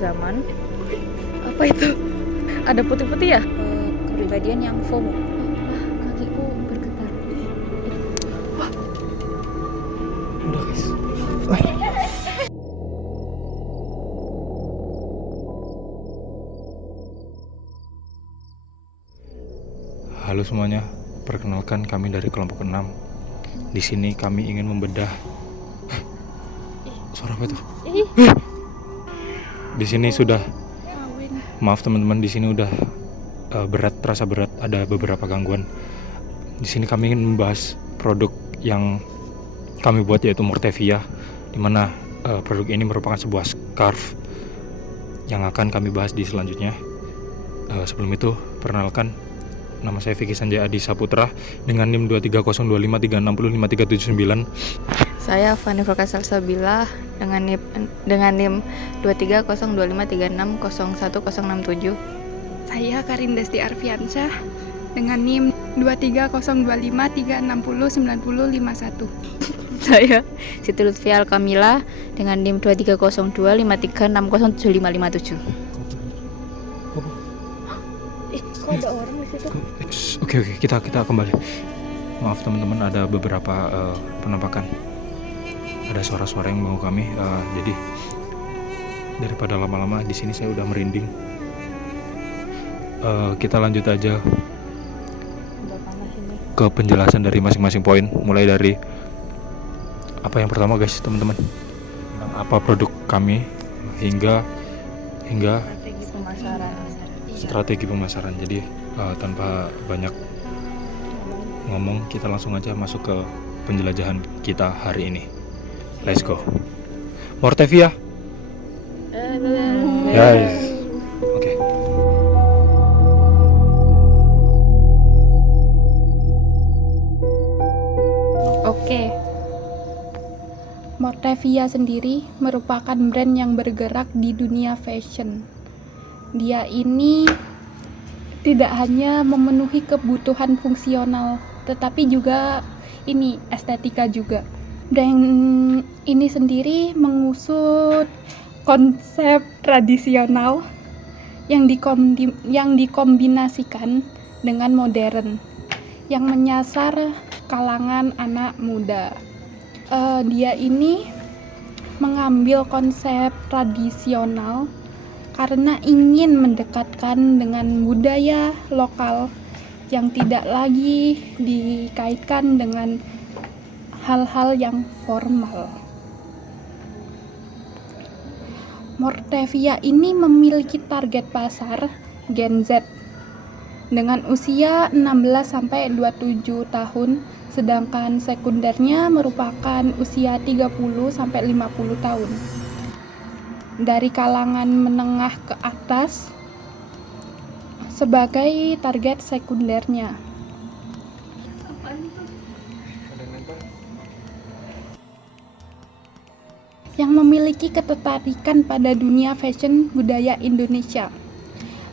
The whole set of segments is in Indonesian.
zaman. Apa itu? Ada putih-putih ya? Kepribadian yang FOMO. Wah, kakiku bergetar. Udah guys. Halo semuanya, perkenalkan kami dari kelompok 6. Di sini kami ingin membedah. Suara apa itu? Di sini sudah, maaf teman-teman, di sini udah terasa berat, ada beberapa gangguan. Di sini kami ingin membahas produk yang kami buat, yaitu Mortevia, di mana produk ini merupakan sebuah scarf yang akan kami bahas di selanjutnya. Sebelum itu, perkenalkan, nama saya Vicky Sanjaya Adi Saputra dengan NIM 2302536053799. Saya Fani Furka Salsabila dengan NIM 23025360167. Saya Karin Desti Arfiansyah dengan NIM 23053609051. Saya Siti Lutfia Alkamila dengan NIM 2302536075557. Kok ada orang di situ? Oke, kita kembali. Maaf teman-teman, ada beberapa penampakan. Ada suara-suara yang mengganggu kami. Jadi daripada lama-lama di sini saya udah merinding. Kita lanjut aja ke penjelasan dari masing-masing poin. Mulai dari apa yang pertama guys, teman-teman, tentang apa produk kami hingga strategi pemasaran. Jadi tanpa banyak ngomong, kita langsung aja masuk ke penjelajahan kita hari ini. Let's go. Mortevia. Guys. Oke. Oke. Mortevia sendiri merupakan brand yang bergerak di dunia fashion. Dia ini tidak hanya memenuhi kebutuhan fungsional, tetapi juga ini estetika juga. Brand ini sendiri mengusut konsep tradisional yang dikombinasikan dengan modern, yang menyasar kalangan anak muda. Dia ini mengambil konsep tradisional karena ingin mendekatkan dengan budaya lokal yang tidak lagi dikaitkan dengan hal-hal yang formal. Mortevia ini memiliki target pasar Gen Z dengan usia 16-27 tahun, sedangkan sekundernya merupakan usia 30-50 tahun. Dari kalangan menengah ke atas sebagai target sekundernya. Yang memiliki ketertarikan pada dunia fashion budaya Indonesia.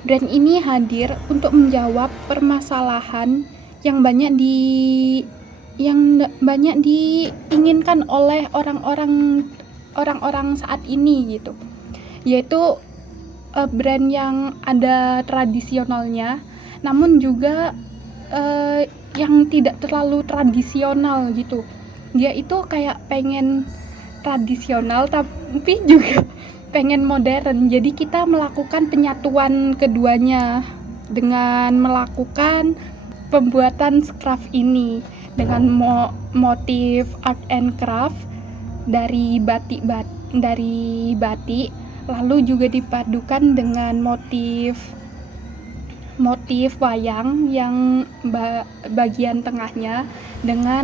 Brand ini hadir untuk menjawab permasalahan yang banyak diinginkan oleh orang-orang saat ini gitu. Yaitu brand yang ada tradisionalnya, namun juga yang tidak terlalu tradisional gitu. Dia itu kayak pengen tradisional tapi juga pengen modern. Jadi kita melakukan penyatuan keduanya dengan melakukan pembuatan scarf ini dengan motif art and craft dari batik, lalu juga dipadukan dengan motif wayang yang bagian tengahnya dengan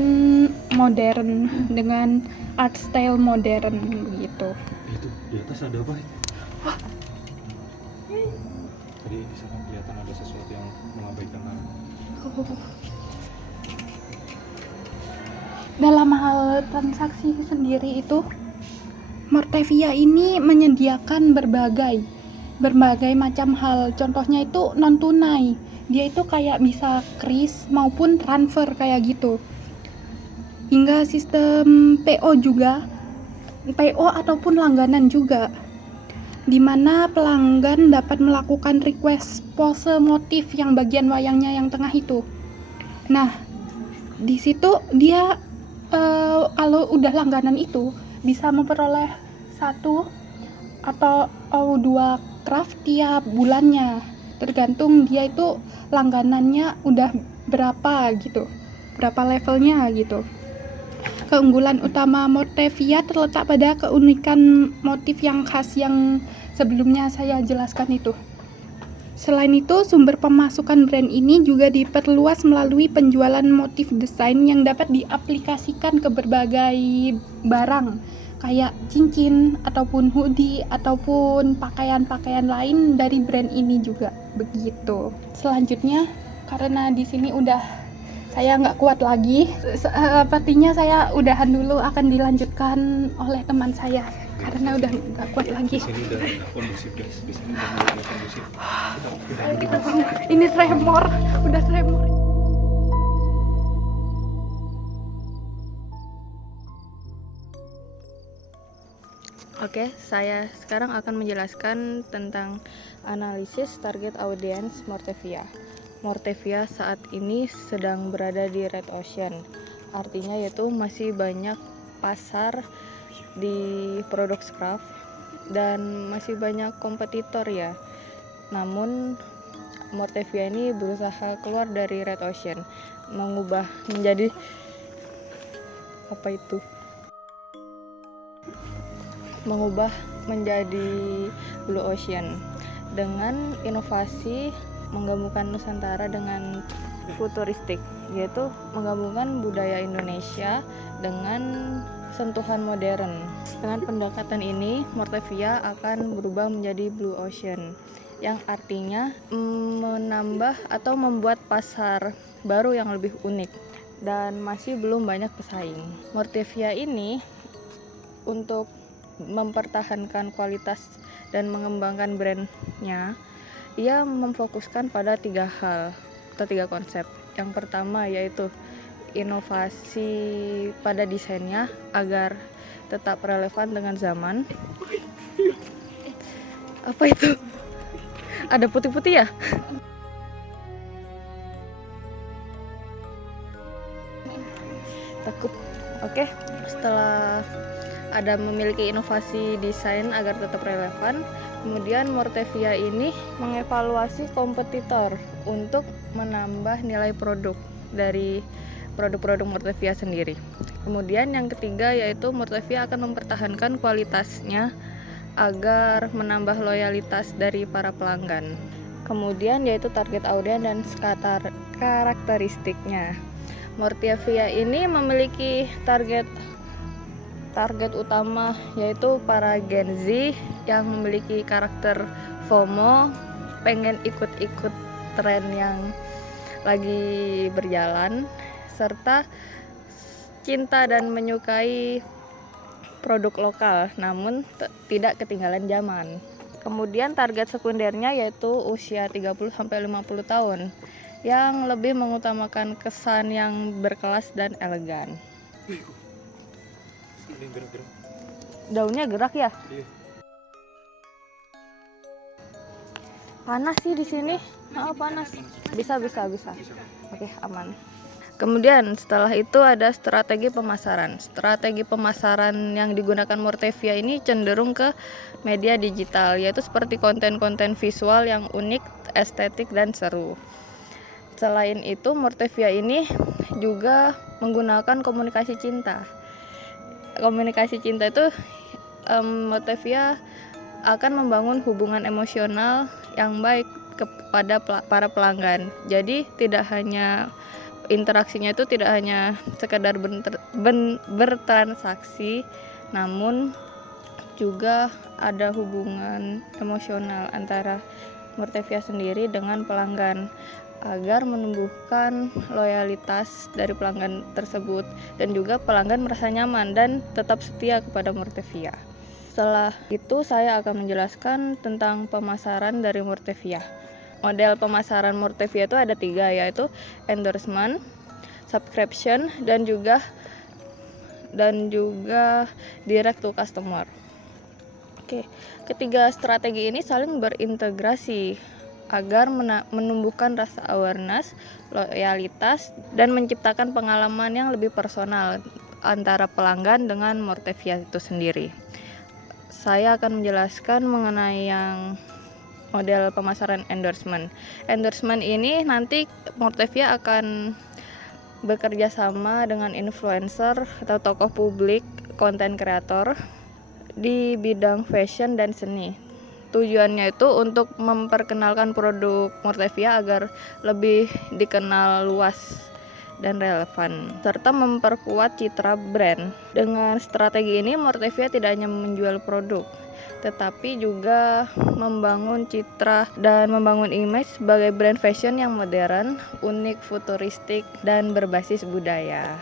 modern, dengan art style modern begitu. Itu di atas ada apa? Tadi di sana kelihatan ada sesuatu yang mengabaikan lampu. Dalam hal transaksi sendiri itu, Mortevia ini menyediakan berbagai macam hal. Contohnya itu non tunai. Dia itu kayak bisa kris maupun transfer kayak gitu. Hingga sistem PO juga, PO ataupun langganan juga. di mana pelanggan dapat melakukan request pose motif yang bagian wayangnya yang tengah itu. Nah, di situ dia kalau udah langganan itu bisa memperoleh 1 atau 2 craft tiap bulannya, tergantung dia itu langganannya udah berapa gitu, berapa levelnya gitu. Keunggulan utama Mortevia terletak pada keunikan motif yang khas yang sebelumnya saya jelaskan itu. Selain itu, sumber pemasukan brand ini juga diperluas melalui penjualan motif desain yang dapat diaplikasikan ke berbagai barang, kayak cincin, ataupun hoodie, ataupun pakaian-pakaian lain dari brand ini juga. Begitu. Selanjutnya, karena di sini udah saya nggak kuat lagi, sepertinya saya udahan dulu, akan dilanjutkan oleh teman saya karena udah nggak kuat lagi. Di sini udah kondusif guys, di sini udah mulai kondusif. Ini tremor, udah tremor. Oke, saya sekarang akan menjelaskan tentang analisis target audience Mortevia. Mortevia saat ini sedang berada di red ocean, artinya yaitu masih banyak pasar di produk craft dan masih banyak kompetitor ya. Namun Mortevia ini berusaha keluar dari red ocean, mengubah menjadi mengubah menjadi blue ocean dengan inovasi menggabungkan Nusantara dengan futuristik, yaitu menggabungkan budaya Indonesia dengan sentuhan modern. Dengan pendekatan ini, Mortevia akan berubah menjadi blue ocean, yang artinya menambah atau membuat pasar baru yang lebih unik dan masih belum banyak pesaing. Mortevia ini untuk mempertahankan kualitas dan mengembangkan brandnya, ia memfokuskan pada 3 hal atau 3 konsep. Yang pertama yaitu inovasi pada desainnya agar tetap relevan dengan zaman. Apa itu? Ada putih-putih ya? Takut. Oke, setelah ada memiliki inovasi desain agar tetap relevan, kemudian Mortevia ini mengevaluasi kompetitor untuk menambah nilai produk dari produk-produk Mortevia sendiri. Kemudian yang ketiga yaitu Mortevia akan mempertahankan kualitasnya agar menambah loyalitas dari para pelanggan. Kemudian yaitu target audiens dan karakteristiknya. Mortevia ini memiliki target utama yaitu para Gen Z yang memiliki karakter FOMO, pengen ikut-ikut tren yang lagi berjalan, serta cinta dan menyukai produk lokal namun tidak ketinggalan zaman. Kemudian target sekundernya yaitu usia 30-50 tahun yang lebih mengutamakan kesan yang berkelas dan elegan. Daunnya gerak ya? Iya. Panas sih di sini. Panas. Bisa. Oke, aman. Kemudian setelah itu ada strategi pemasaran. Strategi pemasaran yang digunakan Mortevia ini cenderung ke media digital, yaitu seperti konten-konten visual yang unik, estetik dan seru. Selain itu, Mortevia ini juga menggunakan komunikasi cinta. Komunikasi cinta itu Mortevia akan membangun hubungan emosional yang baik kepada para pelanggan. Jadi tidak hanya interaksinya itu tidak hanya sekedar bertransaksi, namun juga ada hubungan emosional antara Mortevia sendiri dengan pelanggan agar menumbuhkan loyalitas dari pelanggan tersebut dan juga pelanggan merasa nyaman dan tetap setia kepada Mortevia. Setelah itu saya akan menjelaskan tentang pemasaran dari Mortevia. Model pemasaran Mortevia itu ada 3, yaitu endorsement, subscription, dan juga direct to customer. Oke, ketiga strategi ini saling berintegrasi agar menumbuhkan rasa awareness, loyalitas, dan menciptakan pengalaman yang lebih personal antara pelanggan dengan Mortevia itu sendiri. Saya akan menjelaskan mengenai yang model pemasaran endorsement. Endorsement ini nanti Mortevia akan bekerja sama dengan influencer atau tokoh publik, konten kreator di bidang fashion dan seni. Tujuannya itu untuk memperkenalkan produk Mortevia agar lebih dikenal luas dan relevan, serta memperkuat citra brand. Dengan strategi ini Mortevia tidak hanya menjual produk, tetapi juga membangun citra dan membangun image sebagai brand fashion yang modern, unik, futuristik, dan berbasis budaya.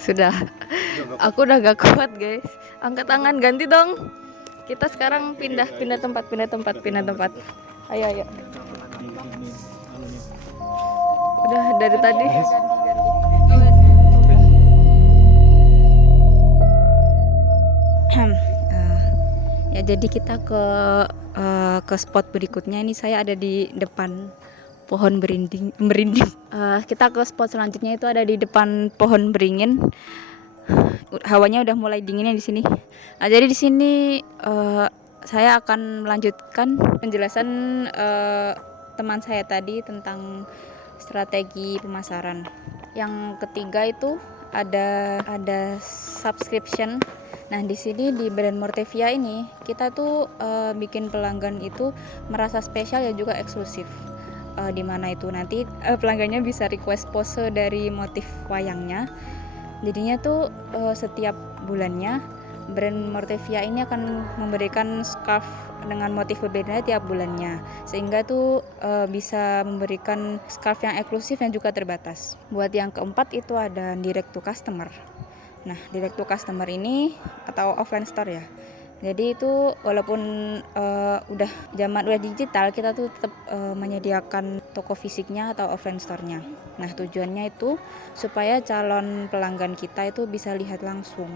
Sudah, aku udah gak kuat guys. Angkat tangan, ganti dong. Kita sekarang pindah tempat. Ayo. Udah dari tadi. Ya, jadi kita ke spot berikutnya. Ini saya ada di depan pohon merinding. Kita ke spot selanjutnya, itu ada di depan pohon beringin. Hawanya udah mulai dinginnya di sini. Nah, jadi di sini saya akan melanjutkan penjelasan teman saya tadi tentang strategi pemasaran. Yang ketiga itu ada subscription. Nah, di sini di brand Mortevia ini kita tuh bikin pelanggan itu merasa spesial dan juga eksklusif. Di mana itu nanti pelanggannya bisa request pose dari motif wayangnya. Jadinya tuh setiap bulannya brand Mortevia ini akan memberikan scarf dengan motif berbeda tiap bulannya, sehingga tuh bisa memberikan scarf yang eksklusif yang juga terbatas. Buat yang keempat itu ada direct to customer. Nah, direct to customer ini atau offline store ya. Jadi itu walaupun udah digital, kita tuh tetap menyediakan toko fisiknya atau offline store-nya. Nah, tujuannya itu supaya calon pelanggan kita itu bisa lihat langsung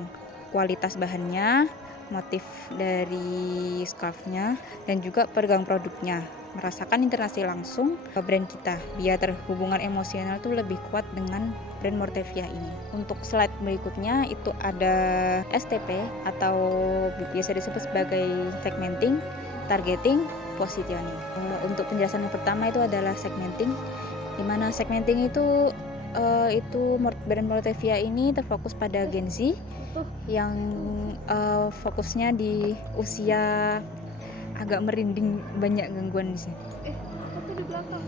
kualitas bahannya, motif dari scarfnya, dan juga pegang produknya, merasakan interaksi langsung ke brand kita, biar terhubungan emosional tuh lebih kuat dengan brand Mortevia ini. Untuk slide berikutnya itu ada STP atau biasa disebut sebagai segmenting, targeting, positioning. Untuk penjelasan yang pertama itu adalah segmenting, di mana segmenting itu brand Mortevia ini terfokus pada Gen Z yang fokusnya di usia agak merinding, banyak gangguan di sini. Aku di belakang.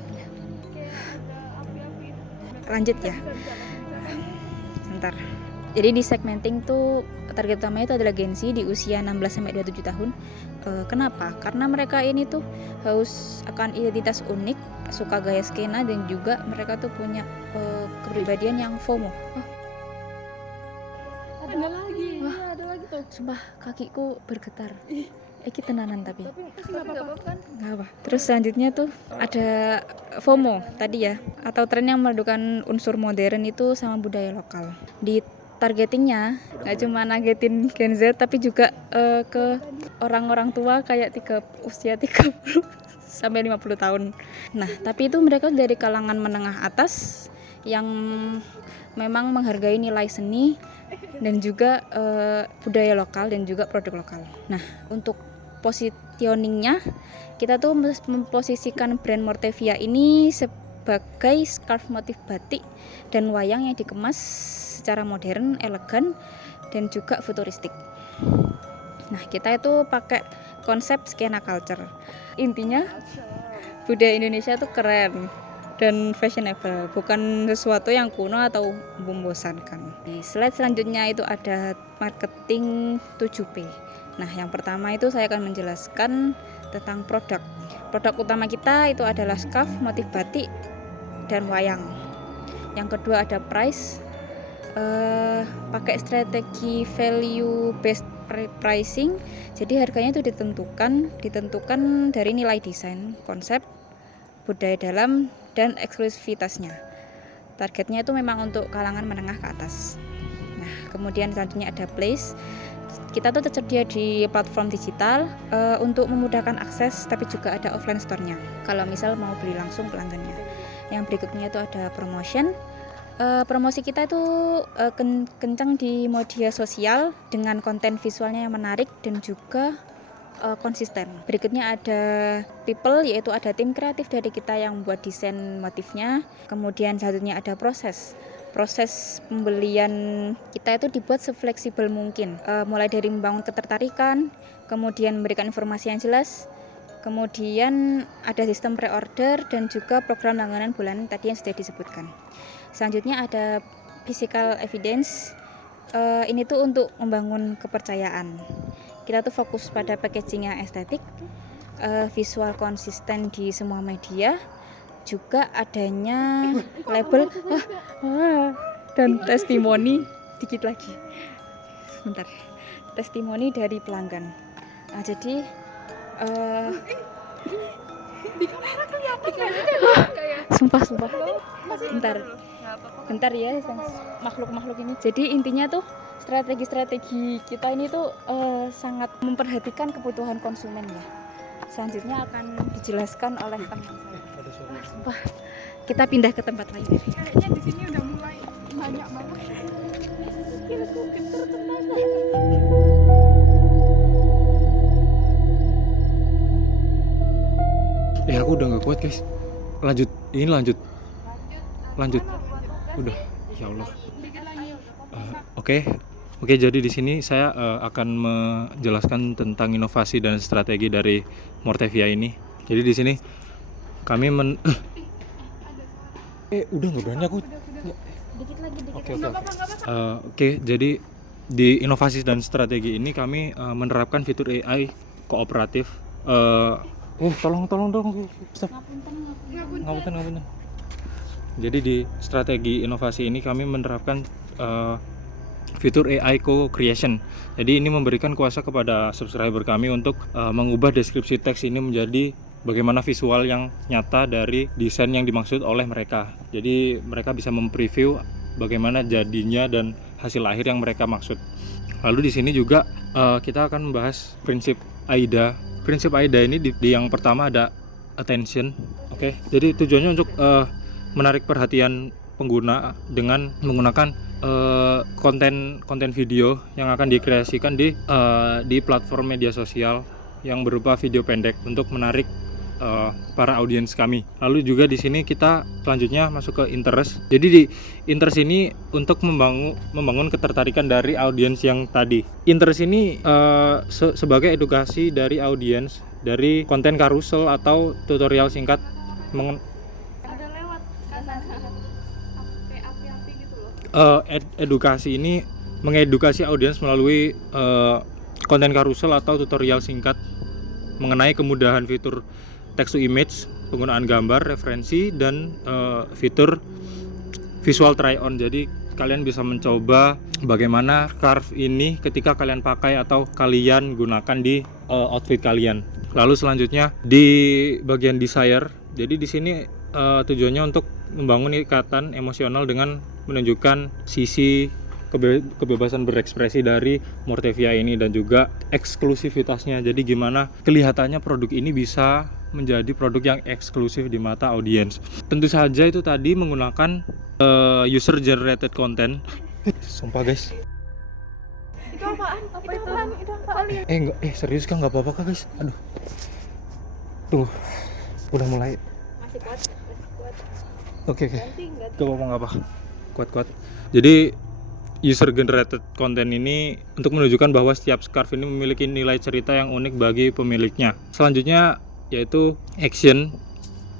Kayak ada api-api. Lanjut ya. Bentar. Jadi di segmenting tuh target utamanya itu adalah Gen Z di usia 16-27 tahun. Kenapa? Karena mereka ini tuh haus akan identitas unik, suka gaya skena, dan juga mereka tuh punya kepribadian yang FOMO. Ada lagi. Wah, ada lagi tuh. Sumpah kakiku bergetar. Kita tenanan tapi nggak apa-apa kan? nggak apa. Terus selanjutnya tuh ada FOMO tadi ya, atau tren yang memadukan unsur modern itu sama budaya lokal. Di targetingnya nggak cuma nagetin Gen Z, tapi juga ke orang-orang tua kayak usia 30 sampai 50 tahun. Nah, tapi itu mereka dari kalangan menengah atas yang memang menghargai nilai seni dan juga budaya lokal dan juga produk lokal. Nah, untuk positioningnya kita tuh memposisikan brand Mortevia ini sebagai scarf motif batik dan wayang yang dikemas secara modern, elegan, dan juga futuristik. Nah, kita itu pakai konsep skena culture. Intinya budaya Indonesia tuh keren dan fashionable, bukan sesuatu yang kuno atau membosankan. Di slide selanjutnya itu ada marketing 7P. Nah, yang pertama itu saya akan menjelaskan tentang produk. Produk utama kita itu adalah scarf motif batik dan wayang. Yang kedua ada price, pakai strategi value based pricing. Jadi harganya itu ditentukan dari nilai desain, konsep, budaya dalam, dan eksklusivitasnya. Targetnya itu memang untuk kalangan menengah ke atas. Nah, kemudian selanjutnya ada place. Kita tuh tersedia di platform digital untuk memudahkan akses, tapi juga ada offline store-nya. Kalau misal mau beli langsung pelanggannya. Yang berikutnya itu ada promotion. Promosi kita itu kencang di media sosial dengan konten visualnya yang menarik dan juga konsisten. Berikutnya ada people, yaitu ada tim kreatif dari kita yang membuat desain motifnya. Kemudian selanjutnya ada proses pembelian kita itu dibuat sefleksibel mungkin, mulai dari membangun ketertarikan, kemudian memberikan informasi yang jelas, kemudian ada sistem pre-order dan juga program langganan bulanan tadi yang sudah disebutkan. Selanjutnya ada physical evidence. Ini tuh untuk membangun kepercayaan. Kita tuh fokus pada packaging yang estetik, visual konsisten di semua media, juga adanya label dan testimoni dikit lagi. Sebentar. Testimoni dari pelanggan. Nah, jadi Di kamera kelihatan sumpah. Bentar ya, makhluk ini. Jadi intinya tuh strategi kita ini tuh sangat memperhatikan kebutuhan konsumen ya. Selanjutnya akan dijelaskan oleh teman saya. Sumpah. Kita pindah ke tempat lain. Kayaknya di sini udah mulai banyak banget. Aku udah nggak kuat guys. Lanjut. Udah, ya Allah. Oke, jadi di sini saya akan menjelaskan tentang inovasi dan strategi dari Mortevia ini. Jadi di sini kami udah nggak berani aku. Dikit lagi. Oke, jadi di inovasi dan strategi ini kami menerapkan fitur AI kooperatif. Tolong dong. Stop. Ngapunten. Jadi di strategi inovasi ini kami menerapkan fitur AI co-creation. Jadi ini memberikan kuasa kepada subscriber kami untuk mengubah deskripsi teks ini menjadi bagaimana visual yang nyata dari desain yang dimaksud oleh mereka. Jadi mereka bisa mempreview bagaimana jadinya dan hasil akhir yang mereka maksud. Lalu di sini juga kita akan membahas prinsip AIDA. Prinsip AIDA ini di yang pertama ada attention. Oke, jadi tujuannya untuk menarik perhatian pengguna dengan menggunakan konten video yang akan dikreasikan di platform media sosial yang berupa video pendek untuk menarik para audiens kami. Lalu juga di sini kita selanjutnya masuk ke interest. Jadi di interest ini untuk membangun ketertarikan dari audiens yang tadi. Interest ini sebagai edukasi dari audiens dari konten karusel atau tutorial singkat Ada lewat kanan kayak api-api gitu loh. Edukasi ini mengedukasi audiens melalui konten karusel atau tutorial singkat mengenai kemudahan fitur text to image, penggunaan gambar, referensi, dan fitur visual try on. Jadi kalian bisa mencoba bagaimana scarf ini ketika kalian pakai atau kalian gunakan di outfit kalian. Lalu selanjutnya di bagian desire. Jadi di sini tujuannya untuk membangun ikatan emosional dengan menunjukkan sisi kebebasan berekspresi dari Mortevia ini dan juga eksklusivitasnya. Jadi gimana kelihatannya produk ini bisa menjadi produk yang eksklusif di mata audiens. Tentu saja itu tadi menggunakan user generated content. Sumpah guys. Itu apaan? Itu apaan? Enggak, serius kan nggak apa-apa kah guys? Aduh. Tunggu. Udah mulai. Masih kuat. Oke. Gak apa-apa. Kuat. Jadi user generated content ini untuk menunjukkan bahwa setiap scarf ini memiliki nilai cerita yang unik bagi pemiliknya. Selanjutnya yaitu action,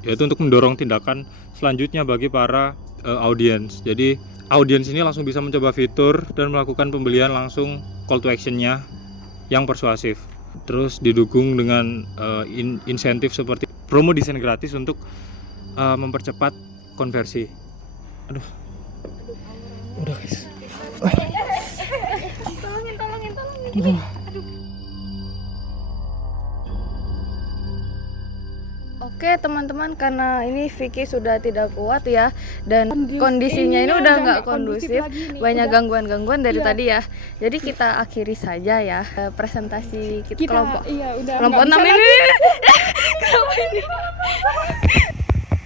yaitu untuk mendorong tindakan selanjutnya bagi para audiens. Jadi audiens ini langsung bisa mencoba fitur dan melakukan pembelian langsung call to action-nya yang persuasif. Terus didukung dengan insentif seperti promo desain gratis untuk mempercepat konversi. Aduh. Udah guys. Tolongin. Oke teman-teman, karena ini Vicky sudah tidak kuat ya, dan Kondisi- kondisinya ini iya, udah udah nggak nggak kondusif kondusif, lagi nih, banyak udah. gangguan-gangguan dari Iya. tadi ya. Jadi kita akhiri saja ya presentasi kita, Kita kelompok iya udah kelompok nggak 6 bisa ini. lagi. Kelompok ini.